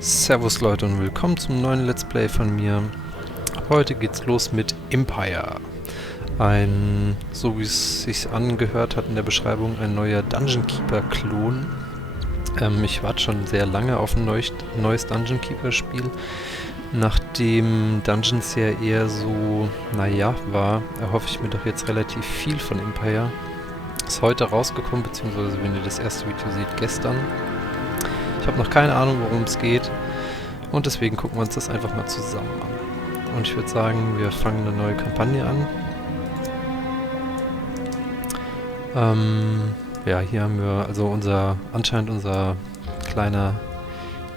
Servus Leute und willkommen zum neuen Let's Play von mir. Heute geht's los mit Empire. So wie es sich angehört hat in der Beschreibung, ein neuer Dungeon Keeper Klon. Ich warte schon sehr lange auf ein neues Dungeon Keeper Spiel. Nachdem Dungeons ja eher so, naja, war, erhoffe ich mir doch jetzt relativ viel von Empire. Ist heute rausgekommen, beziehungsweise wenn ihr das erste Video seht, gestern. Ich habe noch keine Ahnung, worum es geht und deswegen gucken wir uns das einfach mal zusammen an. Und ich würde sagen, wir fangen eine neue Kampagne an. Ja, hier haben wir also anscheinend unser kleiner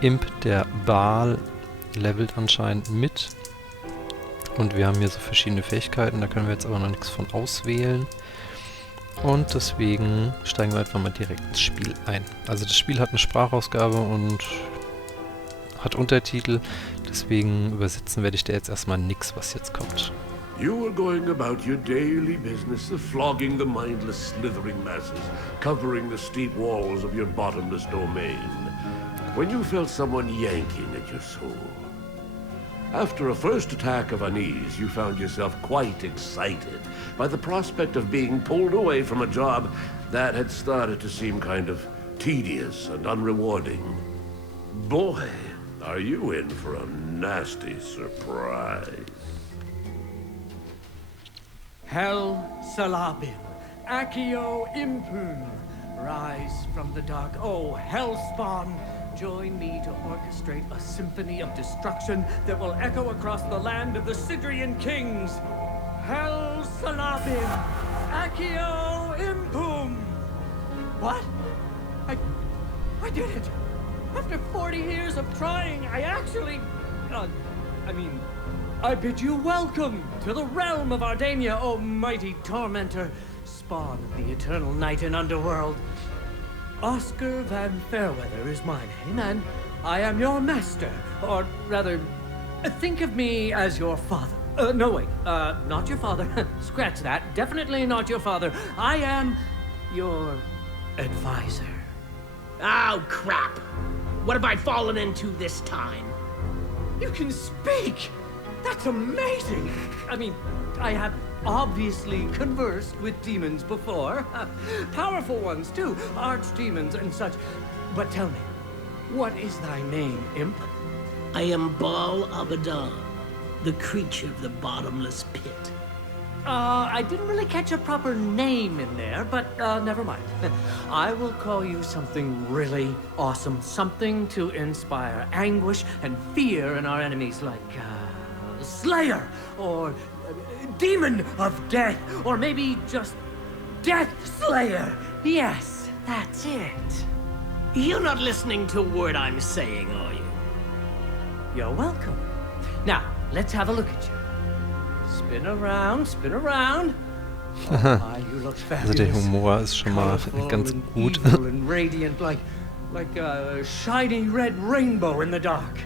Imp, der Baal, levelt anscheinend mit. Und wir haben hier so verschiedene Fähigkeiten, da können wir jetzt aber noch nichts von auswählen. Und deswegen steigen wir einfach mal direkt ins Spiel ein. Also das Spiel hat eine Sprachausgabe und hat Untertitel, deswegen übersetzen werde ich da jetzt erstmal nix, was jetzt kommt. You were going about your daily business of flogging the mindless, slithering masses, covering the steep walls of your bottomless domain, when you felt someone yanking at your soul. After a first attack of unease, you found yourself quite excited by the prospect of being pulled away from a job that had started to seem kind of tedious and unrewarding. Boy, are you in for a nasty surprise. Hell Salabim, Accio Impun, rise from the dark, oh Hellspawn. Join me to orchestrate a symphony of destruction that will echo across the land of the Sidrian kings. Hell Salabim, Accio Impum. What? I did it! After 40 years of trying, I actually... I bid you welcome to the realm of Ardania, O mighty tormentor, spawn of the eternal night and underworld. Oscar Van Fairweather is my name, and I am your master, or rather, think of me as your father. No, wait, not your father. Scratch that. Definitely not your father. I am your advisor. Oh, crap. What have I fallen into this time? You can speak! That's amazing! I have obviously conversed with demons before. Powerful ones, too. Archdemons and such. But tell me, what is thy name, imp? I am Baal Abaddon, the creature of the bottomless pit. I didn't really catch a proper name in there, but never mind. I will call you something really awesome. Something to inspire anguish and fear in our enemies, like, Slayer, or Demon of Death, or maybe just Death Slayer. Yes, that's it. You're not listening to a word I'm saying, are you? You're welcome. Now, let's have a look at you. Spin around, spin around. Oh, you look fabulous. Also der Humor ist schon mal ganz gut. And radiant, like a shiny red rainbow in the dark.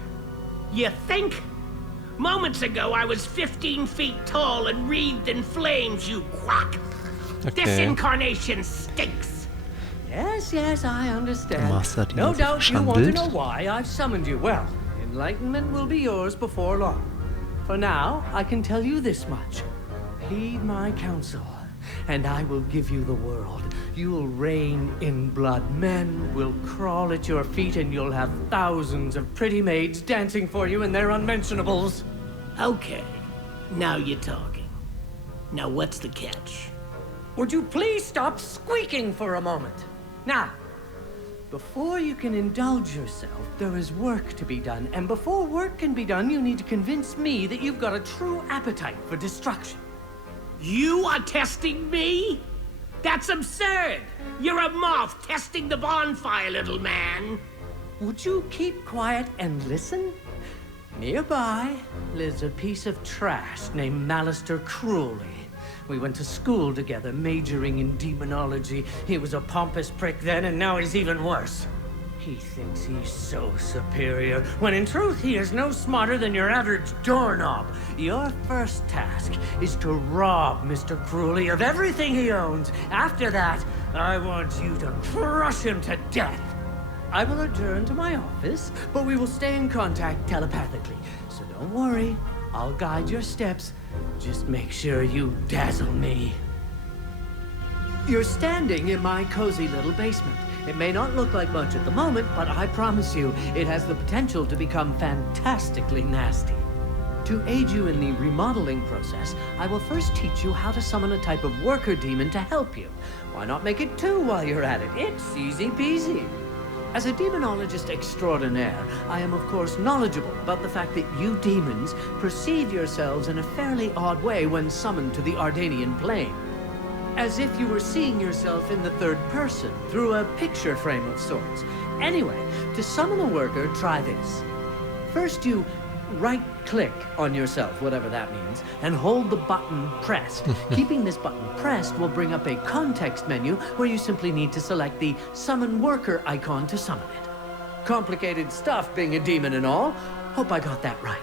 You think? Moments ago, I was 15 feet tall and wreathed in flames, you quack! Okay. This incarnation stinks! Yes, I understand. Master hat ihn No also doubt you want to verschandelt. know why I've summoned you. Well, enlightenment will be yours before long. For now, I can tell you this much. Heed my counsel, and I will give you the world. You'll reign in blood. Men will crawl at your feet, and you'll have thousands of pretty maids dancing for you in their unmentionables. Okay, now you're talking. Now what's the catch? Would you please stop squeaking for a moment? Now, before you can indulge yourself, there is work to be done. And before work can be done, you need to convince me that you've got a true appetite for destruction. You are testing me? That's absurd! You're a moth testing the bonfire, little man! Would you keep quiet and listen? Nearby lives a piece of trash named Malister Cruelly. We went to school together, majoring in demonology. He was a pompous prick then, and now he's even worse. He thinks he's so superior, when in truth he is no smarter than your average doorknob. Your first task is to rob Mr. Cruelly of everything he owns. After that, I want you to crush him to death. I will return to my office, but we will stay in contact telepathically. So don't worry, I'll guide your steps. Just make sure you dazzle me. You're standing in my cozy little basement. It may not look like much at the moment, but I promise you, it has the potential to become fantastically nasty. To aid you in the remodeling process, I will first teach you how to summon a type of worker demon to help you. Why not make it two while you're at it? It's easy peasy. As a demonologist extraordinaire, I am of course knowledgeable about the fact that you demons perceive yourselves in a fairly odd way when summoned to the Ardanian plane. As if you were seeing yourself in the third person, through a picture frame of sorts. Anyway, to summon a worker, try this. First you right-click on yourself, whatever that means, and hold the button pressed. Keeping this button pressed will bring up a context menu where you simply need to select the Summon Worker icon to summon it. Complicated stuff being a demon and all. Hope I got that right.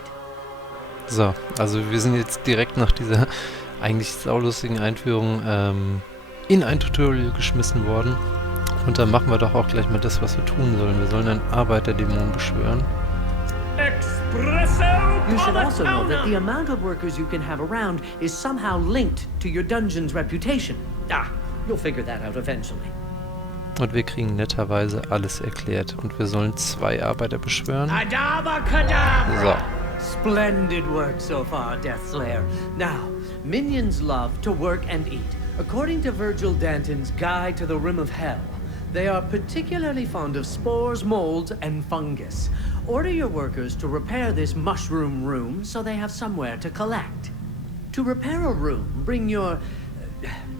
So, also wir sind jetzt direkt nach dieser eigentlich saulustigen Einführung in ein Tutorial geschmissen worden. Und dann machen wir doch auch gleich mal das, was wir tun sollen. Wir sollen einen Arbeiterdämon beschwören. You should also know that the amount of workers you can have around is somehow linked to your dungeon's reputation. You'll figure that out eventually. Und wir kriegen netterweise alles erklärt. Und wir sollen 2 Arbeiter beschwören. So. Splendid work so far, Deathslayer. Now, minions love to work and eat. According to Virgil Danton's Guide to the Rim of Hell, they are particularly fond of spores, molds, and fungus. Order your workers to repair this mushroom room so they have somewhere to collect. To repair a room, bring your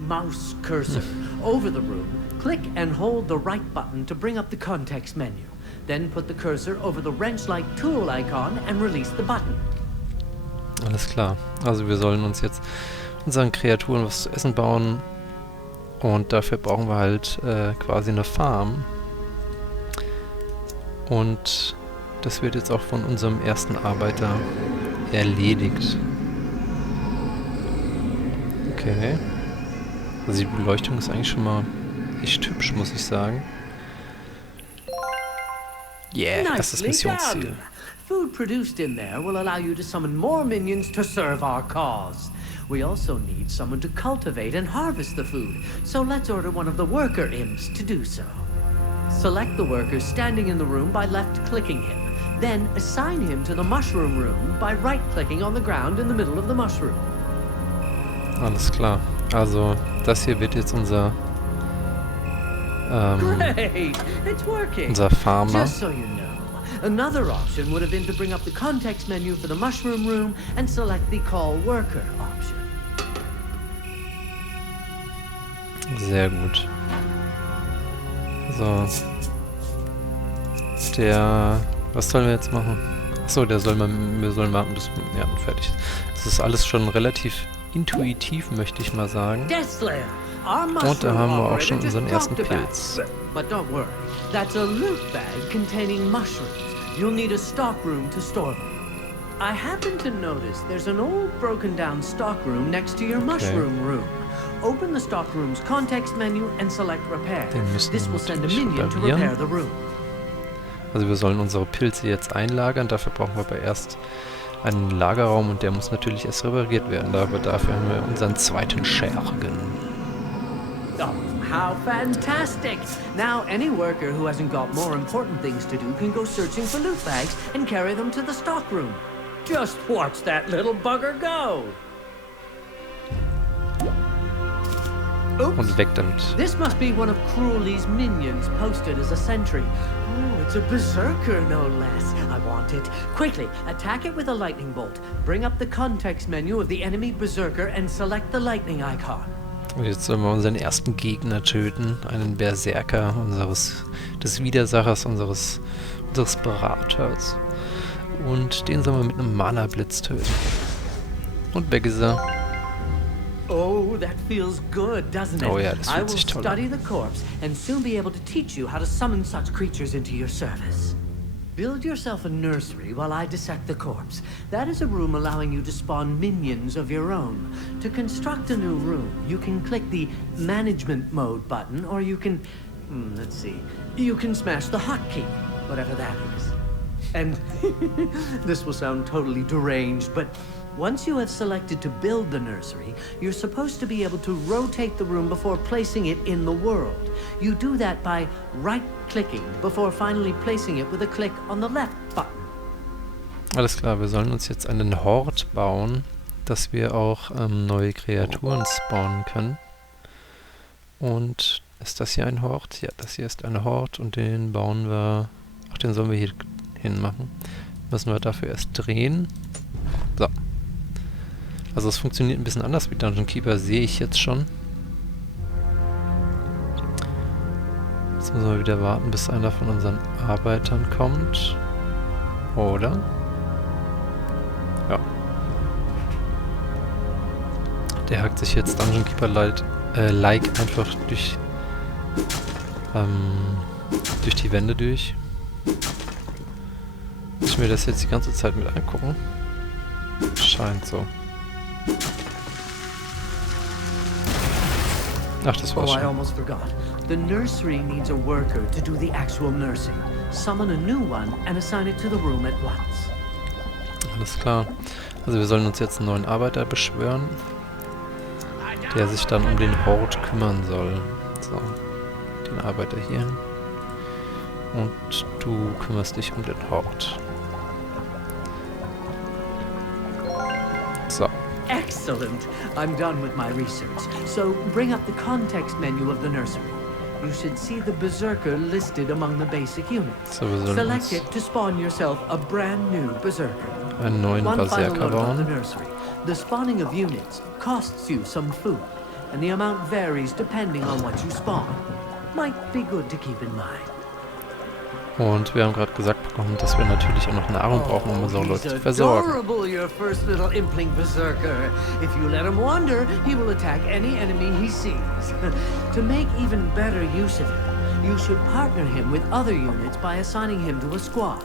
mouse cursor over the room, click and hold the right button to bring up the context menu. Then put the cursor over the wrench-like tool icon and release the button. Alles klar. Also wir sollen uns jetzt unseren Kreaturen was zu essen bauen. Und dafür brauchen wir halt quasi eine Farm. Und das wird jetzt auch von unserem ersten Arbeiter erledigt. Okay. Also die Beleuchtung ist eigentlich schon mal echt hübsch, muss ich sagen. Yeah, das ist Missionsziel. Food produced in there will allow you to summon more minions to serve our cause. We also need someone to cultivate and harvest the food, so let's order one of the worker imps to do so. Select the worker standing in the room by left-clicking him. Then assign him to the mushroom room by right-clicking on the ground in the middle of the mushroom. Alles klar. Also, das hier wird jetzt unser Great! It's working. unser Farmer. Just so you know, another option would have been to bring up the context menu for the mushroom room and select the call worker option. Sehr gut. So. Was sollen wir jetzt machen? Achso, wir sollen mal ein bisschen, ja, fertig. Das ist alles schon relativ intuitiv, möchte ich mal sagen. Und da haben wir auch schon unseren ersten Pilz. But don't worry, that's a loot bag containing mushrooms. You'll need a stockroom to store them. I happen to notice there's an old broken down stockroom next to your mushroom room. Open the stockroom's context menu and select repair. This will send a minion to repair the room. Also wir sollen unsere Pilze jetzt einlagern, dafür brauchen wir aber erst einen Lagerraum und der muss natürlich erst repariert werden. Aber dafür haben wir unseren zweiten Schergen. Oh, how fantastic! Now any worker who hasn't got more important things to do can go searching for loot bags and carry them to the stockroom. Just watch that little bugger go! Oops. Und weg damit. This must be one of Cruelly's minions posted as a sentry. Oh, it's a berserker, no less. I want it. Quickly, attack it with a lightning bolt. Bring up the context menu of the enemy berserker and select the lightning icon. Und jetzt sollen wir unseren ersten Gegner töten. Einen Berserker des Widersachers, unseres Beraters. Und den sollen wir mit einem Mana-Blitz töten. Und weg ist er. Oh, that feels good, doesn't it? Oh ja, das I fühlt will sich toll an. study the corpse and soon be able to teach you how to summon such creatures into your service. Build yourself a nursery while I dissect the corpse. That is a room allowing you to spawn minions of your own. To construct a new room, you can click the Management Mode button, or you can Let's see. You can smash the hotkey, whatever that is. And this will sound totally deranged, but once you have selected to build the nursery, you're supposed to be able to rotate the room before placing it in the world. You do that by right-clicking before finally placing it with a click on the left button. Alles klar, wir sollen uns jetzt einen Hort bauen, dass wir auch neue Kreaturen spawnen können. Und ist das hier ein Hort? Ja, das hier ist ein Hort und den bauen wir... Ach, den sollen wir hier hinmachen. Müssen wir dafür erst drehen. So. Also es funktioniert ein bisschen anders wie Dungeon Keeper, sehe ich jetzt schon. Jetzt müssen wir wieder warten, bis einer von unseren Arbeitern kommt. Oder? Ja. Der hackt sich jetzt Dungeon Keeper like einfach durch die Wände durch. Muss ich mir das jetzt die ganze Zeit mit angucken? Scheint so. Ach, das war's Oh, I schon. almost forgot. The nursery needs a worker to do the actual nursing. Summon a new one and assign it to the room at once. Alles klar. Also wir sollen uns jetzt einen neuen Arbeiter beschwören, der sich dann um den Hort kümmern soll. So, den Arbeiter hier hin. Und du kümmerst dich um den Hort. So. Excellent. I'm done with my research. So bring up the context menu of the nursery. You should see the Berserker listed among the basic units. So, wir sollen Select uns it to spawn yourself a brand new Berserker. einen neuen One final Berserker note about the bauen. nursery. The spawning of units costs you some food, and the amount varies depending on what you spawn. Might be good to keep in mind. Und wir haben gerade gesagt bekommen, dass wir natürlich auch noch Nahrung brauchen, um unsere Leute zu versorgen. Adorable, your first little impling berserker. If you let him wander, he will attack any enemy he sees. To make even better use of him, you should partner him with other units by assigning him to a squad.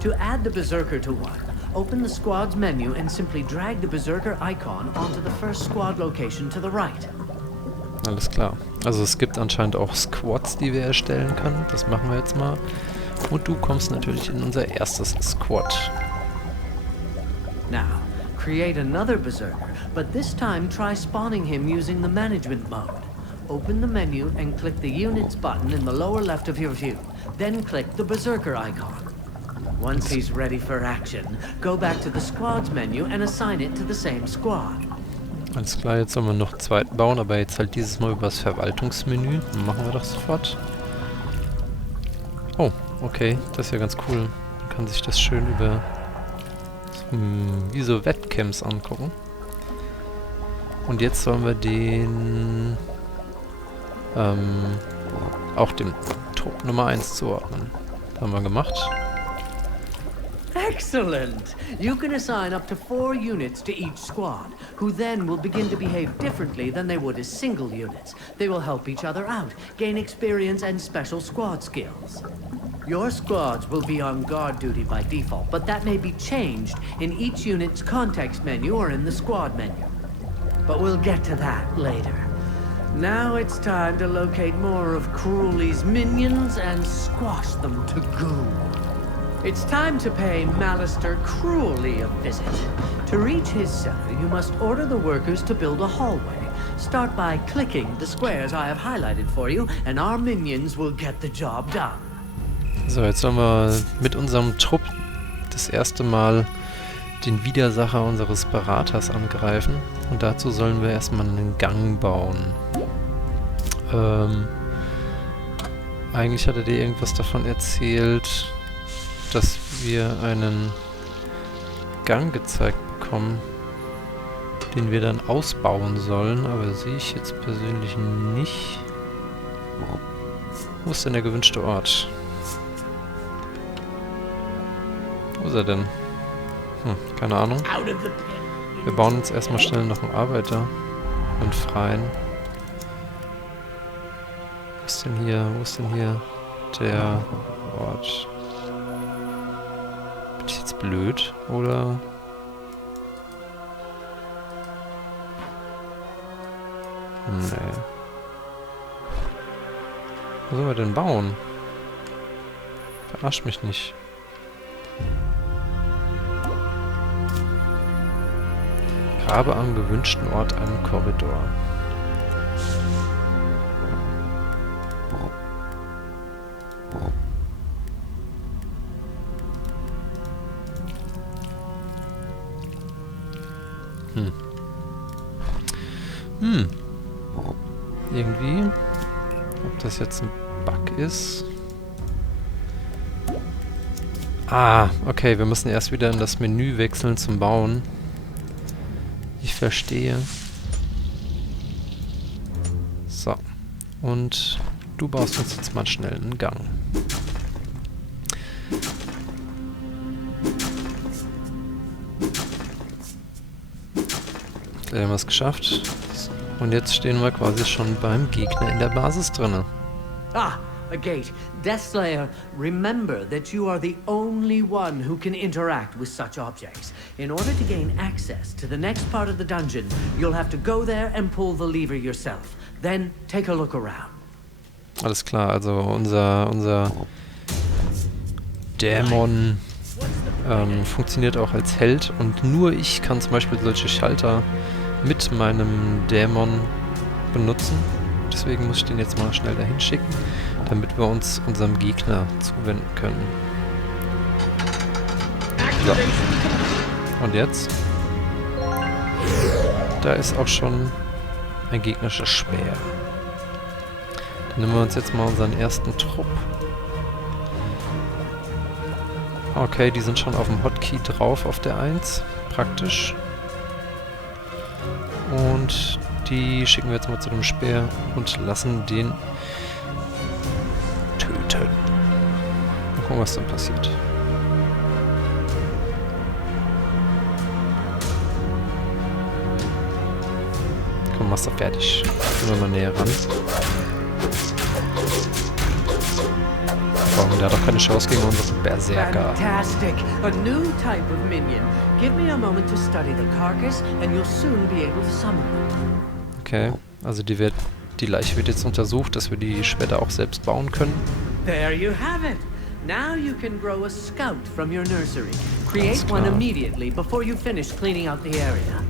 To add the berserker to one, open the squad's menu and simply drag the berserker icon onto the first squad location to the right. Alles klar. Also es gibt anscheinend auch Squads, die wir erstellen können. Das machen wir jetzt mal. Und du kommst natürlich in unser erstes Squad. Now, create another berserker, but this time try spawning him using the management mode. Open the menu and click the units button in the lower left of your view. Then click the berserker icon. Once he's ready for action, go back to the squads menu and assign it to the same squad. Alles klar, jetzt sollen wir noch einen zweiten bauen, aber jetzt halt dieses Mal über das Verwaltungsmenü. Dann machen wir doch sofort. Oh, okay, das ist ja ganz cool. Man kann sich das schön über wie so Webcams angucken. Und jetzt sollen wir den auch dem Trupp Nummer 1 zuordnen. Das haben wir gemacht. Excellent! You can assign up to 4 units to each squad, who then will begin to behave differently than they would as single units. They will help each other out, gain experience and special squad skills. Your squads will be on guard duty by default, but that may be changed in each unit's context menu or in the squad menu. But we'll get to that later. Now it's time to locate more of Cruelly's minions and squash them to goo. It's time to pay Malister Cruelly a visit. To reach his cellar, you must order the workers to build a hallway. Start by clicking the squares I have highlighted for you, and our minions will get the job done. So, jetzt sollen wir mit unserem Trupp das erste Mal den Widersacher unseres Beraters angreifen. Und dazu sollen wir erstmal einen Gang bauen. Eigentlich hatte der irgendwas davon erzählt, dass wir einen Gang gezeigt bekommen, den wir dann ausbauen sollen, aber sehe ich jetzt persönlich nicht. Wo ist denn der gewünschte Ort? Wo ist er denn? Keine Ahnung. Wir bauen uns erstmal schnell noch einen Arbeiter. Einen freien. Wo ist denn hier der Ort? Bin ich jetzt blöd? Oder? Nee. Wo sollen wir denn bauen? Verarscht mich nicht. Grabe am gewünschten Ort einen Korridor. Irgendwie. Ob das jetzt ein Bug ist? Ah, okay, wir müssen erst wieder in das Menü wechseln zum Bauen. Ich verstehe. So. Und du baust uns jetzt mal schnell einen Gang. Wir haben es geschafft. Und jetzt stehen wir quasi schon beim Gegner in der Basis drinne. Ah, a gate. Deathslayer, remember that you are the only one who can interact with such objects. In order to gain access to the next part of the dungeon, you'll have to go there and pull the lever yourself. Then take a look around. Alles klar, also unser Dämon funktioniert auch als Held und nur ich kann zum Beispiel solche Schalter mit meinem Dämon benutzen. Deswegen muss ich den jetzt mal schnell dahin schicken, damit wir uns unserem Gegner zuwenden können. So. Und jetzt? Da ist auch schon ein gegnerischer Speer. Dann nehmen wir uns jetzt mal unseren ersten Trupp. Okay, die sind schon auf dem Hotkey drauf, auf der 1. Praktisch. Und die schicken wir jetzt mal zu dem Speer und lassen den töten. Mal gucken, was dann passiert. Komm, mach's doch fertig. Gehen wir mal näher ran. Komm, der hat doch keine Chance gegen unsere Berserker. Fantastic! A new type of minion. Give me a moment to study the carcass and you'll soon be able to summon them. Okay, also die Leiche wird jetzt untersucht, dass wir die später auch selbst bauen können. There you have it. Now you can grow a scout from your nursery. Create one immediately before you finish cleaning out the area.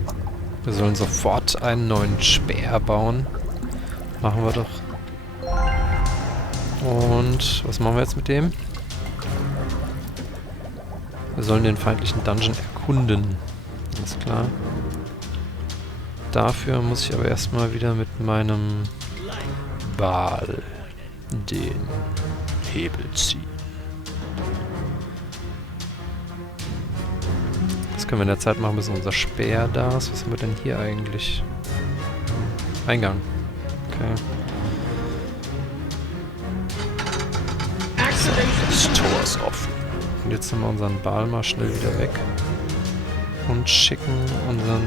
Wir sollen sofort einen neuen Speer bauen. Machen wir doch. Und was machen wir jetzt mit dem? Wir sollen den feindlichen Dungeon erkunden. Alles klar. Dafür muss ich aber erstmal wieder mit meinem Baal den Hebel ziehen. Das können wir in der Zeit machen, bis unser Speer da ist. Was haben wir denn hier eigentlich? Eingang. Okay. Das Tor ist offen. Und jetzt nehmen wir unseren Baal mal schnell wieder weg. Und schicken unseren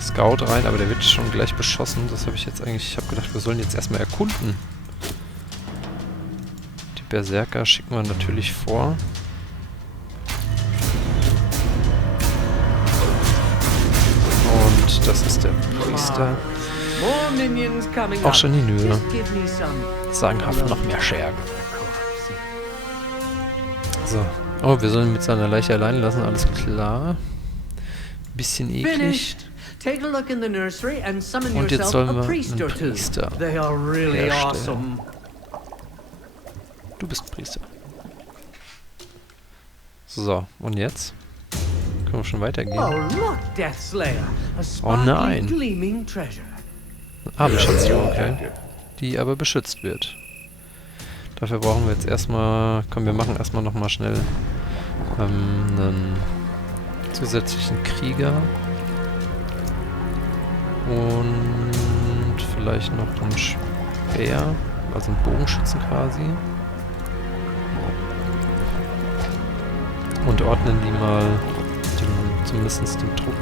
Scout rein, aber der wird schon gleich beschossen. Das habe ich jetzt eigentlich... Ich habe gedacht, wir sollen jetzt erstmal erkunden. Die Berserker schicken wir natürlich vor. Und das ist der Priester. Auch schon die Nö. Sagenhaft noch mehr Schergen. So. Oh, wir sollen ihn mit seiner Leiche allein lassen, alles klar. Bisschen eklig. Und jetzt sollen wir einen Priester herstellen. Du bist Priester. So, und jetzt? Können wir schon weitergehen? Oh nein! Abendschatzung, okay. Die aber beschützt wird. Dafür brauchen wir jetzt erstmal... Komm, wir machen erstmal nochmal schnell einen zusätzlichen Krieger. Und vielleicht noch einen Speer, also einen Bogenschützen quasi. Und ordnen die mal, zumindest den Trupp,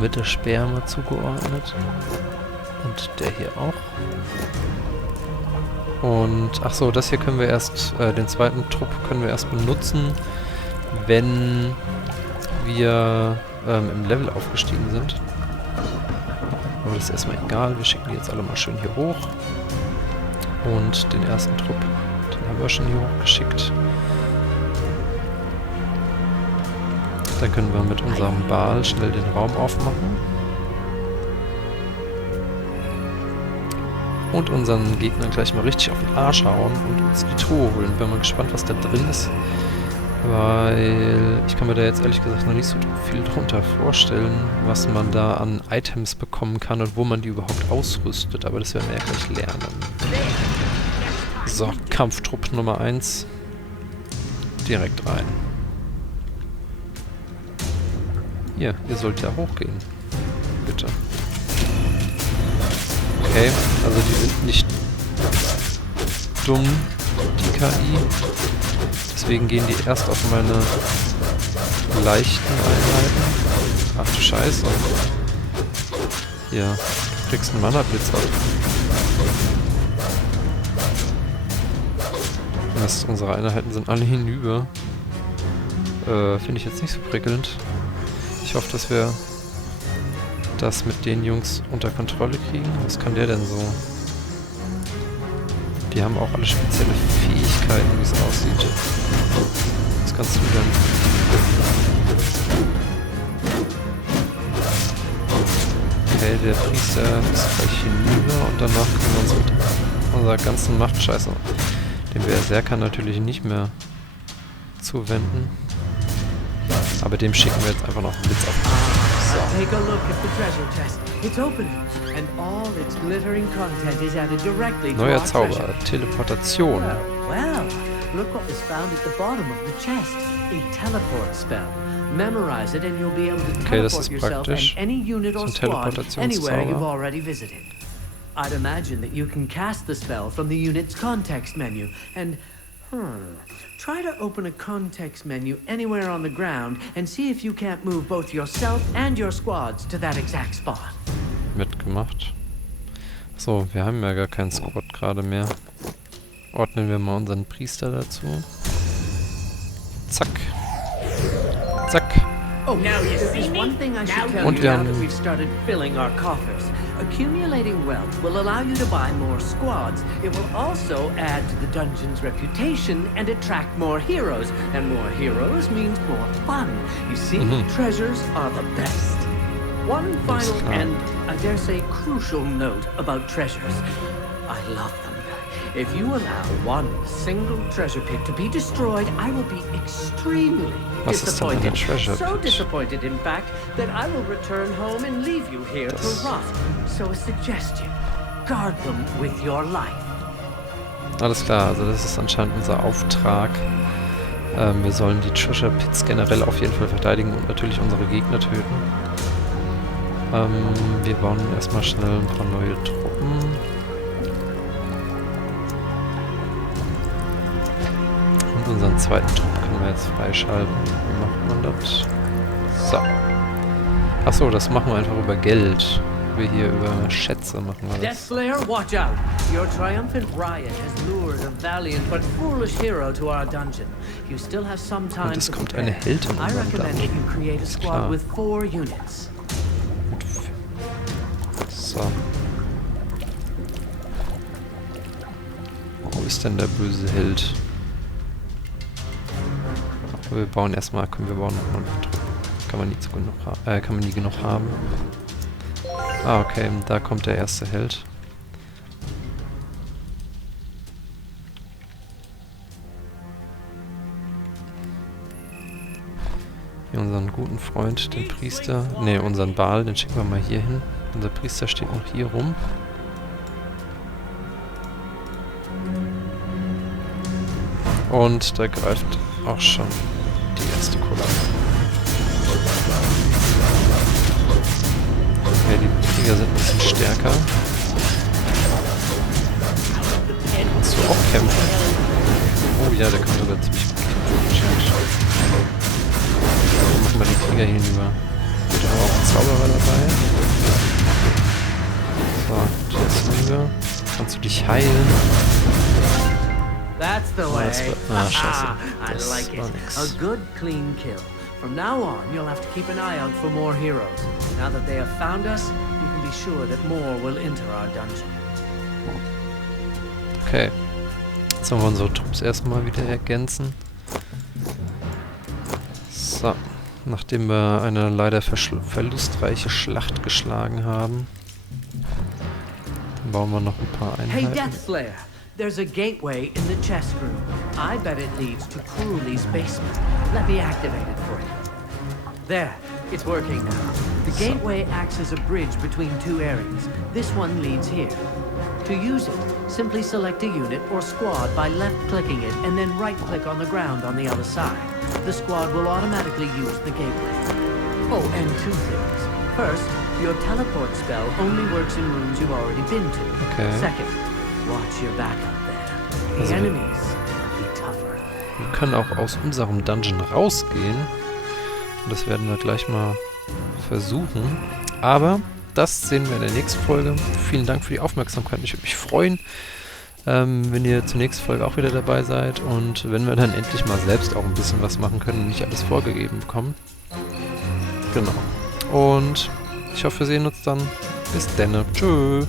wird der Speer mal zugeordnet. Und der hier auch. Und, ach so, das hier können wir erst, den zweiten Trupp können wir erst benutzen, wenn wir im Level aufgestiegen sind. Aber das ist erstmal egal. Wir schicken die jetzt alle mal schön hier hoch. Und den ersten Trupp, den haben wir schon hier hochgeschickt. Dann können wir mit unserem Baal schnell den Raum aufmachen. Und unseren Gegnern gleich mal richtig auf den Arsch hauen und uns die Truhe holen. Bin mal gespannt, was da drin ist. Weil ich kann mir da jetzt ehrlich gesagt noch nicht so viel drunter vorstellen, was man da an Items bekommen kann und wo man die überhaupt ausrüstet. Aber das werden wir ja gleich lernen. So, Kampftrupp Nummer 1. Direkt rein. Hier, ihr sollt ja hochgehen. Bitte. Okay, also die sind nicht dumm, die KI. Deswegen gehen die erst auf meine leichten Einheiten. Ach du Scheiße. Hier, du kriegst einen Mana-Blitz ab. Unsere Einheiten sind alle hinüber. Finde ich jetzt nicht so prickelnd. Ich hoffe, dass wir das mit den Jungs unter Kontrolle kriegen. Was kann der denn so? Die haben auch alle spezielle Fähigkeiten, wie es aussieht. Was kannst du denn? Okay, der Priester ist gleich hinüber und danach können wir uns mit unserer ganzen Machtscheiße, den Berserker natürlich nicht mehr zuwenden. Aber dem schicken wir jetzt einfach noch einen Blitz auf. So. Take a look at the treasure chest. It's open, and all its glittering content is added directly to Neuer our Zauber, treasure. Teleportation. Well, look what was found at the bottom of the chest. A teleport spell. Memorize it and you'll be able to Okay, das teleport ist yourself praktisch. and any unit or So ein squad anywhere you've Teleportationszauber. already visited. I'd imagine that you can cast the spell from the unit's context menu and try to open a context menu anywhere on the ground and see if you can't move both yourself and your squads to that exact spot. Mitgemacht. So, wir haben ja gar keinen Squad gerade mehr. Ordnen wir mal unseren Priester dazu. Zack. Zack. Oh, now you see one thing I should tell Und you wir now haben that we've started filling our coffers. Accumulating wealth will allow you to buy more squads. It will also add to the dungeon's reputation and attract more heroes. And more heroes means more fun. You see, treasures are the best. One final and, I dare say, crucial note about treasures. I love them. If you allow one single treasure pit to be destroyed, I will be extremely Was ist denn eine disappointed. Treasure So Pit? disappointed, in fact, that I will return home and leave you here to rot. So a suggestion, guard them with your life. Alles klar, also das ist anscheinend unser Auftrag. Wir sollen die Treasure Pits generell auf jeden Fall verteidigen und natürlich unsere Gegner töten. Wir bauen erstmal schnell ein paar neue Truppen. Und unseren zweiten Trupp können wir jetzt freischalten. Wie macht man das? So. Achso, das machen wir einfach über Geld. Wir hier über Schätze machen wir Death das. Slayer, watch out! Your triumphant riot has lured a valiant but foolish hero to our dungeon. You still have some time Und es to kommt prepare. eine Heldin in I unseren recommend that Dungeon. you create a Ist squad klar. with 4 units. So. Wo ist denn der böse Held? Wir bauen erstmal, wir bauen noch einen Trupp. Kann man nie genug haben. Ah, okay, da kommt der erste Held. Hier unseren guten Freund, den Priester. Ne, unseren Baal, den schicken wir mal hier hin. Unser Priester steht noch hier rum. Und da greift auch schon die erste Kolonne. Okay, die Krieger sind ein bisschen stärker. Kannst du auch kämpfen? Oh ja, der kann sogar ziemlich gut kämpfen. So, machen wir die Krieger hier hinüber. Da haben wir auch einen Zauberer dabei. So, der ist hinüber. Kannst du dich heilen? That's the way. Scheiße. I Das like war it. nix. A good, clean kill. From now on, you'll have to keep an eye out for more heroes. Now that they have found us, you can be sure that more will enter our dungeon. Okay. Jetzt wollen wir unsere Trupps erstmal wieder ergänzen. So. Nachdem wir eine leider verlustreiche Schlacht geschlagen haben, bauen wir noch ein paar Einheiten. Hey, Deathslayer! There's a gateway in the chest room. I bet it leads to Cruelly's basement. Let me activate it for you. There, it's working now. The gateway acts as a bridge between two areas. This one leads here. To use it, simply select a unit or squad by left-clicking it and then right-click on the ground on the other side. The squad will automatically use the gateway. Oh, and two things. First, your teleport spell only works in rooms you've already been to. Okay. Second, watch your back up there. The enemies will be tougher. Wir können auch aus unserem Dungeon rausgehen. Und das werden wir gleich mal versuchen. Aber das sehen wir in der nächsten Folge. Vielen Dank für die Aufmerksamkeit. Ich würde mich freuen, wenn ihr zur nächsten Folge auch wieder dabei seid. Und wenn wir dann endlich mal selbst auch ein bisschen was machen können und nicht alles vorgegeben bekommen. Genau. Und ich hoffe, wir sehen uns dann. Bis dann. Tschö.